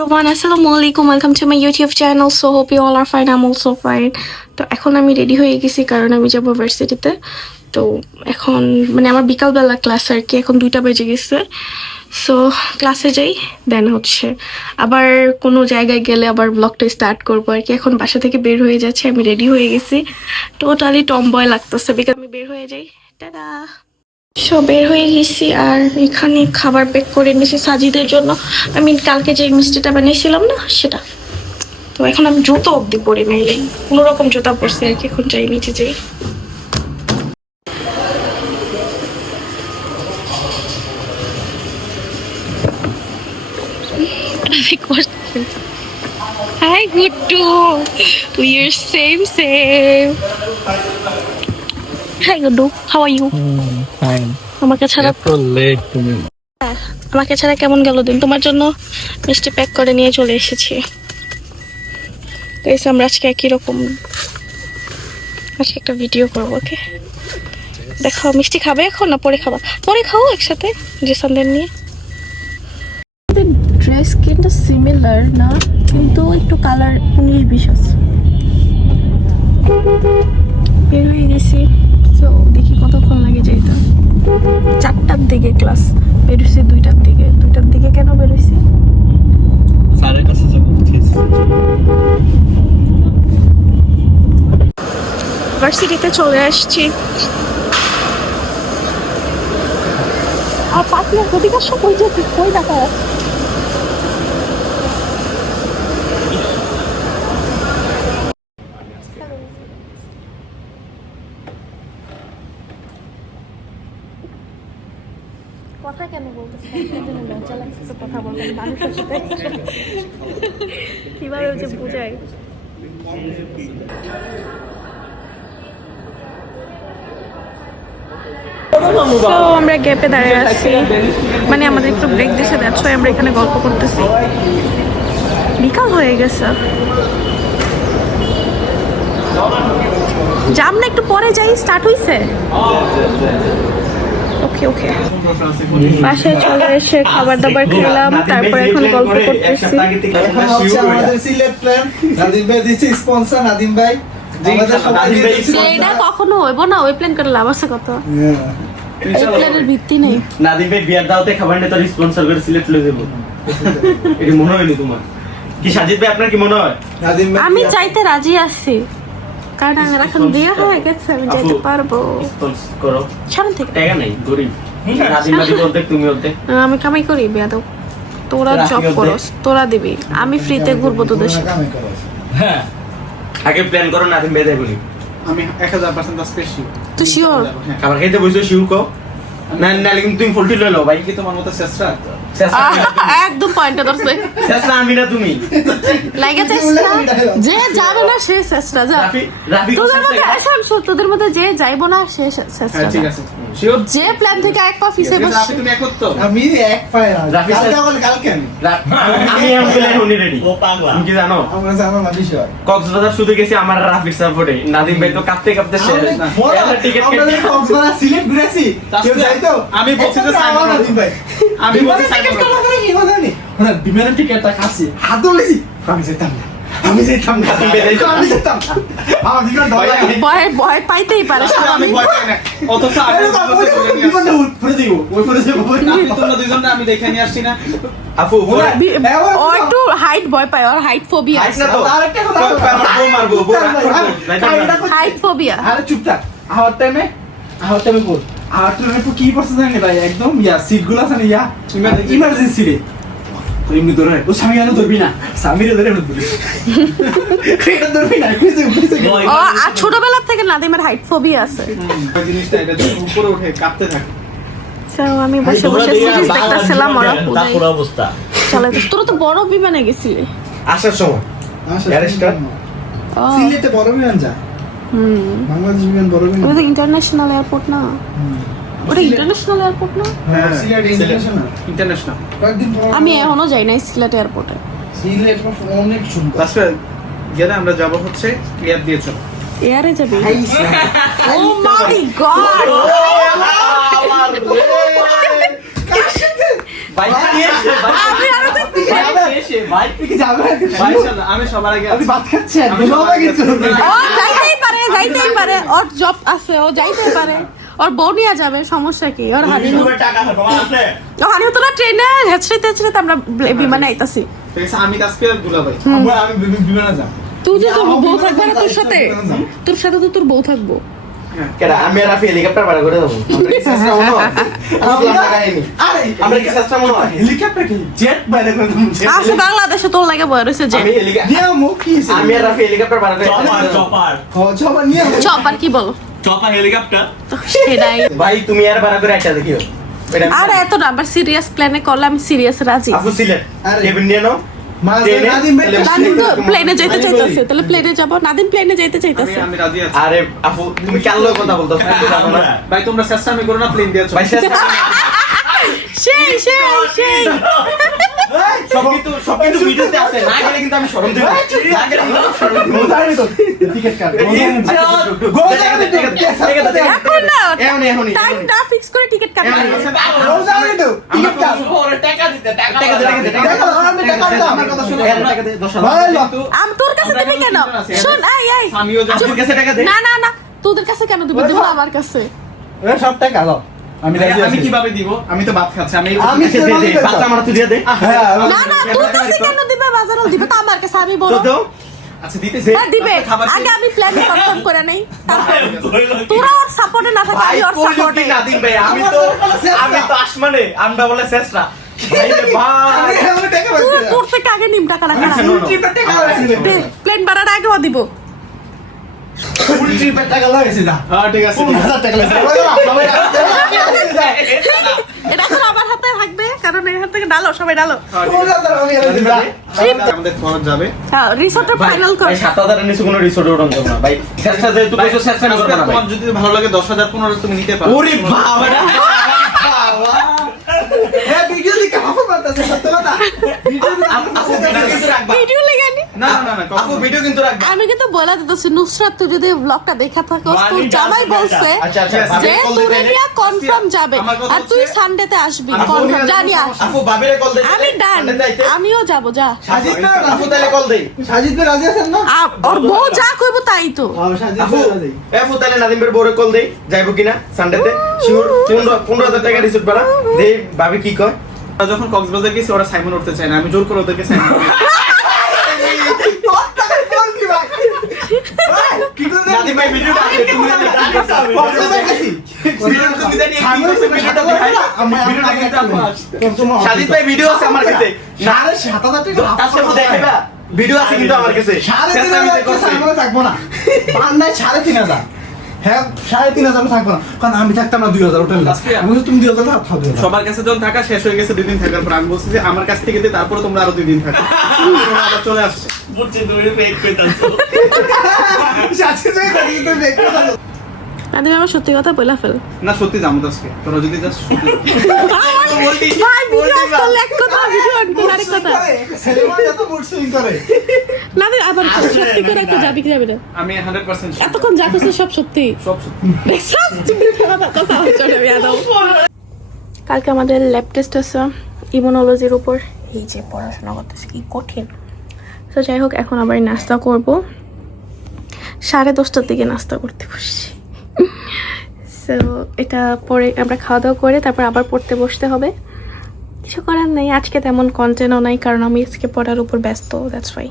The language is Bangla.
everyone, Assalamualaikum. Welcome to my YouTube channel. So hope you all are fine. I'm also fine. তো এখন আমি রেডি হয়ে গেছি কারণ আমি যাবো ভার্সিটিতে। তো এখন মানে আমার বিকালবেলা ক্লাস আর কি, এখন 2টা বেজে গেছে। সো ক্লাসে যাই, দেন হচ্ছে আবার কোনো জায়গায় গেলে আবার ব্লগটা স্টার্ট করবো আর কি। এখন বাসা থেকে বের হয়ে যাচ্ছে, আমি রেডি হয়ে গেছি, টোটালি টমবয় লাগতেছে বিকাল। আমি বের হয়ে যাই, টাটা। সো বের হয়ে গেছি আর এখানে খাবার প্যাক করে নিয়েছি সাজিদের জন্য। আমি কালকে যে মিষ্টিটা বানিয়েছিলাম না সেটা। তো এখন আমি জুতো অবধি পরে নেই, কোনো রকম জুতা পরছি আর কি। এখন যাই নিচে যাই। Hi, Guttu. We're same. Hi, Guttu. How are you? Fine. আমাকে ছাড়া এত late তুমি? আমাকে ছাড়া কেমন গেল দিন? তোমার জন্য মিষ্টি প্যাক করে নিয়ে চলে এসেছি। গাইস, আমরা আজকে একই রকম আজকে একটা ভিডিও করবো, ওকে? দেখো, মিষ্টি খাবে এখন না পরে খাবা? পরে খাও একসাথে জেসানদের নিয়ে। ড্রেস কিন্তু সিমিলার না, কিন্তু একটু কালার 19-20 আছে। বের হয়ে গেছি, তো দেখি কতক্ষণ লাগে যেটা। 4টার দিকে ক্লাস, বেরোছি 2টার দিকে। 2টার দিকে কেন বেরোইছি? স্যারের কাছে যাবো। ভার্সিটিতে চলে আসছি। আর পাতলা কদিকার সব ওই যে কই দেখা কথা কেন বলতেছে? লজ্জা লাগছে কথা বলতে, মানুষের সাথে কিভাবে যে বোঝায়। তো আমরা গ্যাপে দাঁড়িয়ে আছি, মানে আমাদের একটু ব্রেক দিয়েছে, দ্যাটস ওয়াই আমরা এখানে গল্প করতেছি। বিকাল হয়ে গেছে, যাম না একটু পরে যাই, স্টার্ট হইছে। ওকে বাসায় চলে এসে খাবার দাবার খেলাম, তারপর এখন গল্প করতেছি। আমাদের সিলেট প্ল্যান নাদিম ভাই দিচ্ছে স্পন্সর। নাদিম ভাই এটা কখনো হইব না, ওই প্ল্যান করে লাভ আছে কত? এই প্ল্যানের ভিত্তি নেই। নাদিম ভাই বিয়ার দাওতে খাবার নিয়ে তোর স্পন্সর করে সিলেক্ট লয়ে যাবো, এটা মনে হয়নি তোমার? কি সাজিদ ভাই আপনার কি মনে হয়? নাদিম ভাই আমি চাইতে রাজি আছি, কারণ আমার এখন বিয়ে হয়ে গেছে, আমি যেতে পারবো। স্পন্সর করো, সামনে থেকে টাকা নাই, গরিব। নাদিম ভাই বলতে তুমি বলতে আমি কামাই করি, বেয়াদব। তোরা জব করস, তোরা দিবি, আমি ফ্রিতে ঘুরবো তোদের সাথে। কামাই করো। হ্যাঁ, আগে প্ল্যান করো নাদিম ভাই দেয় বলি। আমি 1000% স্পেশাল। তুই শিওর? খাবার খাইতে বসে শিউ কো না না, কিন্তু তুমি ফলটি লই লও ভাই। কি তোমার মতো চেষ্টা? একদম পয়েন্টে ধরছে। চেষ্টা আমি না তুমি লাগে চেষ্টা, যে যাবে না সে চেষ্টা। যা রাফি তোদের মধ্যে এসব, তোদের মধ্যে যে যাইবো না সে চেষ্টা। ঠিক আছে, শিওর। যে প্ল্যান থেকে এক পা ফিসে বসে। আপনি তুমি এক করতে আমি এক পায় না। রাফি স্যার কালকে আমি এখন প্ল্যান হনি রেডি। ও পাগলা, তুমি কি জানো আমরা জানো না বিষয়। কক্সবাজার শুধু গেছি আমার রাফির সাপোর্টে। নাদিম ভাই তো কাঁপতে কাঁপতে শেষ। টিকিট আমরা কক্সবাজার সিলেট ঘুরেছি, কেউ যাইতো? আমি বলছি যে সাইমন নাদিম ভাই, আমি বলছি সাইমন কি কথা জানি না, বিমানের টিকিটটা কাছে হাত ধরেছি। আমি যেতাম না, আমি যেতাম না, আমি যেতাম না। আমার বিমান ধরে ভয় পাইতেই পারে আমি ভয় পাই না। অথচ আমি বিমানটা উপরে যাইবো, উপরে যাইবো। তোমরা দুইজন আমি দেখে নিয়ে আসছি না আপু। ও একটু হাইট ভয় পায়, ওর হাইট ফোবিয়া আছে। আরেকটা কথা বউ মারবো, বউ রাগ করবো। Height phobia. আরে চুপ থাক। আওয়ার টাইমে বল। আর তুই একটু কি পছন্দ জানি ভাই, একদম সিট গুলো আছে না, ইমার্জেন্সি রে। তো এমনি ধরে ও স্বামী আলো ধরবি না, স্বামীরে ধরে ধরবি। এটা ধরবি না, কুইজে ও আর ছোটবেলা থেকে নাদিমের হাইট ফোবিয়া আছে। জিনিসটা এটা উপরে উঠে কাঁপতে থাকে। সো আমি বসে বসে সিরিজ দেখতেছিলাম, ওরা পুরো অবস্থা চালাইতে। তোরা তো বড় বিমানে গেছিলি আসার সময় এয়ারস্টার সিলেটে বড় বিমান যায়। বাংলাদেশ বিমান বড় বিমান। ওটা ইন্টারন্যাশনাল এয়ারপোর্ট না? ওটা ইন্টারন্যাশনাল এয়ারপোর্ট না? হ্যাঁ, সিলেট ইন্টারন্যাশনাল। কয়েকদিন পর আমি এখনো যাই না সিলেট এয়ারপোর্টে। সিলেট অনেক সুন্দর। আচ্ছা গেলে আমরা যাব হচ্ছে এয়ার দিয়ে চলো। এয়ারে যাবি? ও মাই গড, বাইক নিয়ে এসে, আমি আরো দেখতে ভাই তুই কি যাবে ভাই চলো, আমি সবার আগে আপনি আছি। ভাত খাচ্ছেন আমি সবার আগে আছি। ও যাইতেই পারে ওর জব আছে ও যাইতেই পারে ওর বউ নিয়ে যাবে সমস্যা কি ওর হানি টাকা তোমার আছে হানি তো না ট্রেনে হেঁচড়িতে হেঁচড়িতে আমরা বিমানে আইতাছি ঠিক আছে, আমি আজকে দুলা ভাই। আমি বিমানে যাব তুই যে তোর বউ থাকবে না তোর সাথে তো তোর বউ থাকবো কেন আমি আর রাফি হেলিকপ্টার ভাড়া করে দেবো আমরা কি চেষ্টা মনে হয় আমরা কাহিনী আরে আমরা কি চেষ্টা মনে হয় হেলিকপ্টার কি জেট বাইরে করে তুমি আছে বাংলাদেশে তোর লাগে বয় রয়েছে যে আমি হেলিকপ্টার নিয়ে মো কি আমি আর রাফি হেলিকপ্টার ভাড়া করে চপার জবা নিয়ে চপার কি বলো চপার হেলিকপ্টার তো সেটাই ভাই তুমি আর ভাড়া করে একটা দেখিও আর এত না আবার সিরিয়াস প্ল্যানে করলে আমি সিরিয়াস রাজি আপু সিলেট আরে। কেবিন নিয়ে নাও মাঝে নাদিম ভাই নাদিম তো প্লেনে যেতে চাইতেছে তাহলে প্লেনে যাবো নাদিম প্লেনে যেতে চাইতেছে আমি রাজি আছি। আরে আপু তুমি কাল্লো কথা বলতো জানো না ভাই তোমরা চেষ্টা আমি করো না, প্লেন দিয়েছো। ভাই চেষ্টা সেই সব কিন্তু ভিডিওতে আছে না গেলে কিন্তু আমি শরম দেব না গেলে কিন্তু আমি শরম দেব মোজারি তো টিকেট কাট এখন না এখন টাইমটা ফিক্স করে টিকিট কাটতে হবে। মোজারি তো টিকেট কাট টাকা দিতে টাকা দেখো আমি টাকা দিলাম আমার কথা শোনো। টাকা দে 10,000 ভাই আমি তোর কাছে দিবি কেন শোন এই আমিও যাবো। আপনার কাছে টাকা দে না তোদের কাছে কেন দিবি দিব আমার কাছে এ সব টাকা দাও আমি রাজি আমি আছি কিভাবে দিব? আমি তো ভাত খাচ্ছি। আমি আমি আচ্ছা দে দে বাচ্চা আমার তুই দে হ্যাঁ না তোর কাছে কেন দিবে বাজারও দিবে তো আমার কাছে আমি তো বলো তো আচ্ছা দিতেছি। হ্যাঁ দিবে খাবার আগে আমি প্ল্যান কনফার্ম করে নেই তারপর তোরা ওর সাপোর্টে না থাকে ভাই আমি ওর কইলো সাপোর্টে কি নাদিম ভাই আমি তো আসমানে আমরা বলে শেষরা ভাই রে ভাই আমি টাকা পাচ্ছি তোর থেকে আগে নিম টাকা রাখা ট্রিপের টাকা লাগাইছি প্লেন ভাড়াটা আগেও দিব ফুল ট্রিপের টাকা লাগাইছি না হ্যাঁ ঠিক আছে। 1000 টাকা লাগাইছি সবাই এটা এখন আমার হাতে থাকবে কারণ এই হাত থেকে ডালো সবাই ডালো আমাদের খরচ যাবে। হ্যাঁ রিসোর্টের ফাইনাল কর ভাই 7,000 এর নিচে কোনো রিসোর্টে উঠান যাবে না ভাই শেষটা যে তুই কইছো শেষটা আমি করব না ভাই তোমার যদি ভালো লাগে 10,000 15,000 তুমি নিতে পারো। ওরে বাবা রে হ্যাঁ ভিডিও লিখে হাফ মারতেছে সত্য কথা ভিডিও আপু ভিডিও কিন্তু রাখবা ভিডিও লেগানি না না না আপু ভিডিও কিন্তু রাখবা আমি কিন্তু বলে দিতেছি নুসরাত তুই যদি ব্লগটা দেখা থাকো তোর জামাই বলছে আচ্ছা আচ্ছা যে তোর এরিয়া কনফার্ম যাবে আমার কথা আর তুই হচ্ছে- সানডেতে আসবি আমি কনফার্ম বলি না, জানি কোনো আস সমস্যা আপু বাবিরে কল দে আমি ডান আমিও যাব যা সাজিদ না আপু তাহলে কল দেই সাজিদ ভাই রাজি আছেন না ওর বউ যা কইব তাই তো সাজিদ আপু ভাই রাজি আপু তাহলে নাদিমের বউরে কল দেই যাইবো কিনা সানডেতে শিওর 15,000 টাকা রিসোর্ট ভাড়া দেই ভাবি কি কয় ওরা যখন কক্সবাজার গেছি ওরা সাইমন উঠতে চায় না, আমি জোর করে ওদেরকে সাইমন নাদিম ভাই ভিডিওটা আছে তুমি সাজিদ ভাই ভিডিও আছে আমার কাছে না তার সাথে দেখাইবা ভিডিও আছে কিন্তু আমার কাছে চেষ্টা আমি করছি থাকবো না পান্নায় 3,500 হ্যাঁ 3,500 থাকবো না কারণ আমি থাকতাম না 2,000 হোটেল আমি বলছি তুমি 2,000 থাকো 2,000 সবার কাছে যখন থাকা শেষ হয়ে গেছে 2 দিন থাকার পর আমি বলছি যে আমার কাছ থেকে দিয়ে তারপরে তোমরা আরো 2 দিন থাকো। ওরা আবার চলে আসছে। বুঝছি তুমি ফেক পেতাছো সাজিদ ভাই রাজি তো দেখো নাদিম আমার সত্যি কথা বলে ফেল না সত্যি যাবো তো আজকে, তোরা যদি যাস সত্যি ভাই ভিডিও করলে এক কথা ভিডিও করলে আরেক কথা সিনেমা যত মুড সুইং করে নাদিম আবার সত্যি করে একটা যাবি কি যাবি না আমি 100% sure। এতক্ষণ যাতেছে সব সত্যি সব সত্যি। কালকে আমাদের ল্যাব টেস্ট আছে ইমিউনোলজির উপর এই যে পড়াশোনা করতেছে কি কঠিন তো যাই হোক এখন আবার নাস্তা করব 10:30টার দিকে নাস্তা করতে বসছি সো এটা পরে আমরা খাওয়া দাওয়া করে তারপর আবার পড়তে বসতে হবে কিছু করার নেই আজকে তেমন কন্টেন্টও নাই কারণ আমি আজকে পড়ার উপর ব্যস্ত দ্যাটস ওয়াই